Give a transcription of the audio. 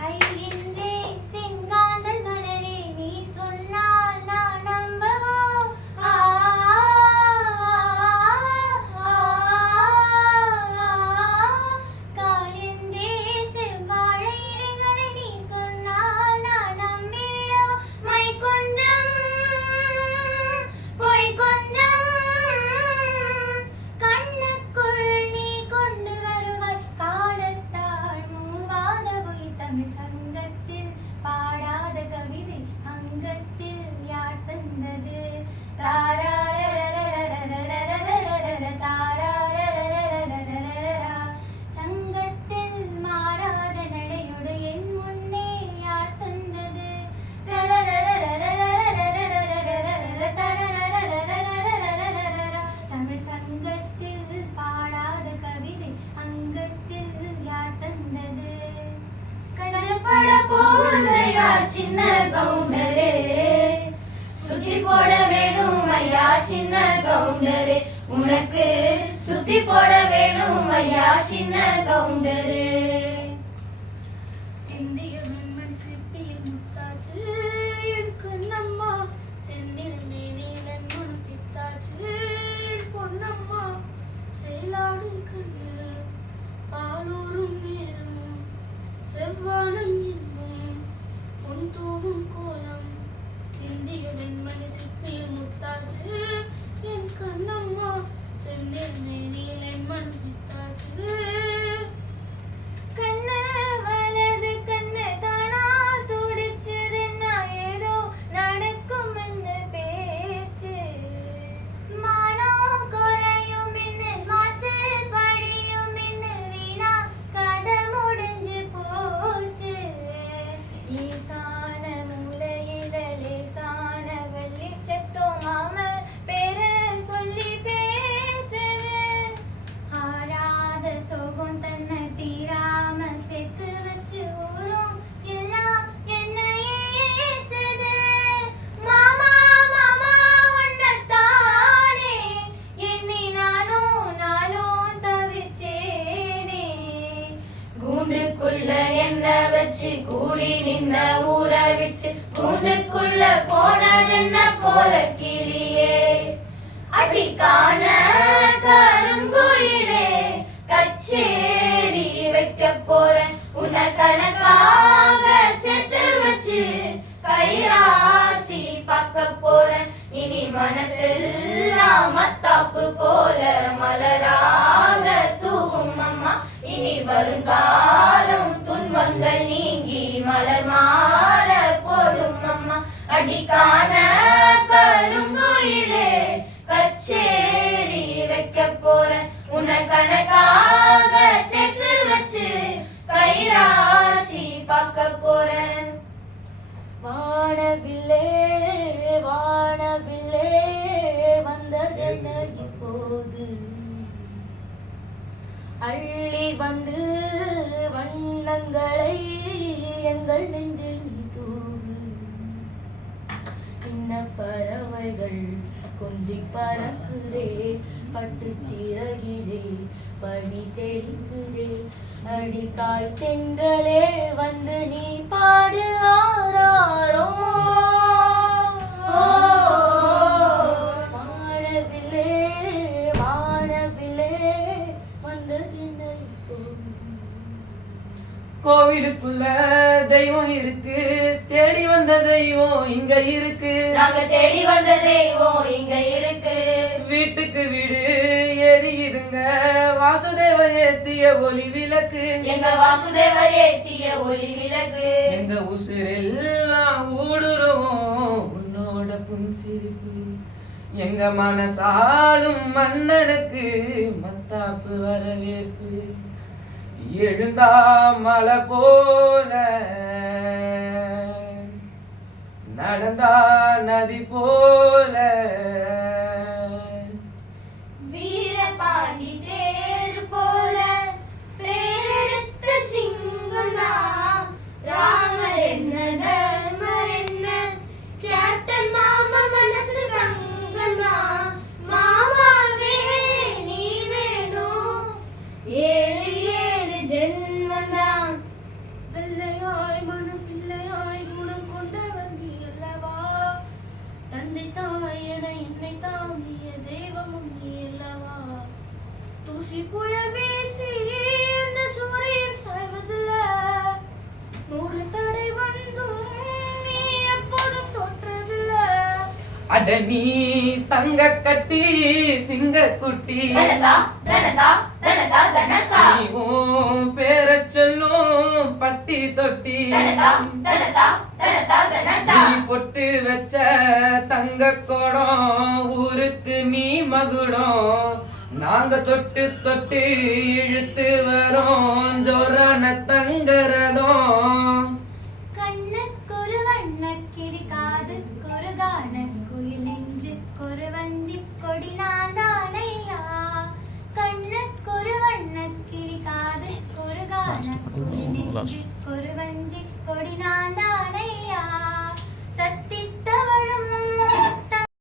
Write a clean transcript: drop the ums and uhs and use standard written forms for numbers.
கைகின்றேன் செங்காந்தல் மலரே, நீ சொன்னால் நான் நம்பவோ? ஆ, காலின்றே செவ்வாழை இலைகளை நீ சொன்னால் நான் நம்பிவிடவோ? மை கொஞ்சம் பொய் கொஞ்சம் கண்ணுக்குள் நீ கொண்டு வருவாய், காலத்தால் மூவாத பொய் தமிழ் சங்கத்தில் பாடாத கவிதை அங்கத்தில் யார் தந்தது? சங்கத்தில் மாறாத நடையோடு என் முன்னே யார் தந்தது? தமிழ் சங்கத்தில் பாடாத கவிதை அங்கத்தில் யார் தந்தது? கண்ணப்பட போகுதையா சின்ன கவுண்டரே, சுத்தி போட வேணும் ஐயா சின்ன கவுண்டரே, உனக்கு சுத்தி போட வேணும் ஐயா சின்ன கவுண்டரே. சிந்திய வெண்மணி சிப்பியில் முத்தாச்சு என் கண்ணம்மா, செந்நிறமே நீலன் முன்பித்தாச்சு என் பொன்னம்மா, செயலாடும் கண்ணு பாலூரும் நேரம் செவ்வானம் என்னும் பொன் தூவும் கோலம், சிந்திய வெண்மணி சிப்பியில் முத்தாச்சு என் கண்ணம்மா, செந்நிறமே நீலன் முன்பித்தாச்சு. கண்ணு வலது கண்ணு தானா துடிச்சதுன்னா ஏதோ நடக்கும் என்ன பேச்சு, மானம் குறையும் என்ன மாசு படியும் என்ன வீணா கதை முடிஞ்சு போச்சு. ஈசான மூலையில லேசான வெள்ளிச்சத்தோ மாம பேர சொல்லி பேசுது, ஆறாத சோகம் தன்னை தீராம சேர்த்து வச்சு ஊரும் எல்லாம் என்னையே ஏசுது. மாமா மாமா உன்னத்தானே என்னை நானும் தவிச்சேனே, கூண்டுக்குள்ள என்ன வச்சு கூடி நின்ன ஊரை விட்டு கூண்டுக்குள்ள போனதென்ன கோல கிளியே, அடி காண கருங்குயிலே கச்சேரி வைக்க போறேன், உன்னை கணக்காக சேர்த்து வச்சு கைராசி பார்க்க போறேன், இனி மனசெல்லாம் மத்தாப்பு போல மலராக தூவும் அம்மா, இனி வருங்காலம் துன்பங்கள் நீங்கி மலர் மாலை போடும் அம்மா, அடிக்கான கருங்குயிலே கச்சேரி வைக்க போறேன், உன்னை கணக்காக சேர்த்து வச்சு கைராசி பார்க்க போறேன். வானவில்லே வானவில்லே வந்ததென்ன இப்போது, அள்ளி வந்து வண்ணங்களை எங்கள் நெஞ்சில் நீ தூவு, சின்ன பறவைகள் கொஞ்சி பறக்குதே பட்டு சிறகிலே பனி தெளிக்குதே, அடிக்காய் தென்றலே வந்து நீ பாடு ஆராரோ. வானவில்லே வானவில்லே வந்ததென்ன இப்போது. கோவிலுக்குள்ள தெய்வம் இருக்கு, தேடி வந்த தெய்வம் இங்க இருக்கு, நாங்க தேடி வந்த தெய்வம் இங்க இருக்கு, வீட்டுக்கு வீடு எரியுதுங்க வாசுதேவர் ஏத்திய ஒளி விளக்கு, எங்க வாசுதேவர் ஏத்திய ஒளி விளக்கு, எங்க உசுரெல்லாம் ஊடுருவோம் உன்னோட புன்சிரிப்பு, எங்க மனசாலும் மன்னனுக்கு மத்தாப்பு வரவேற்பு, எழுந்தா மலை போல நடந்தா நதி போல, வீரபாண்டி தேர் போல பேரெடுத்த சிங்கம்னா, ராமர் என்ன தர்மர் என்ன கேப்டன் மாமா மனசு தங்கம்னா, மாமாவே நீ வேணும் ஏழு ஏழு ஜென்மந்தான். வெள்ளையாய் ஊசி புயல் வீசி அந்த சூரியன் சாய்வதில்ல 100 தடை வந்தும் நீ எப்போதும் தோற்றதில்ல அட நீ தங்க கட்டி சிங்க குட்டி நீ உன் பேர சொல்லும் பட்டி தொட்டி நீ பொட்டு வச்ச தங்க குடம் ஊருக்கு நீ மகுடம் நாங்க தொட்டு தொட்டு இழுத்து வரோம் ஜோரான தங்கரதம் கண்ணுக்குரு வண்ணக்கிளி காதுக்குரு கானக்குயில் நெஞ்சுக்குரு வஞ்சி கொடி நான் தானையா கண்ணுக்குரு வண்ணக்கிளி காதுக்குரு கானக்குயில் நெஞ்சுக்குரு வஞ்சி கொடி நான் தானையா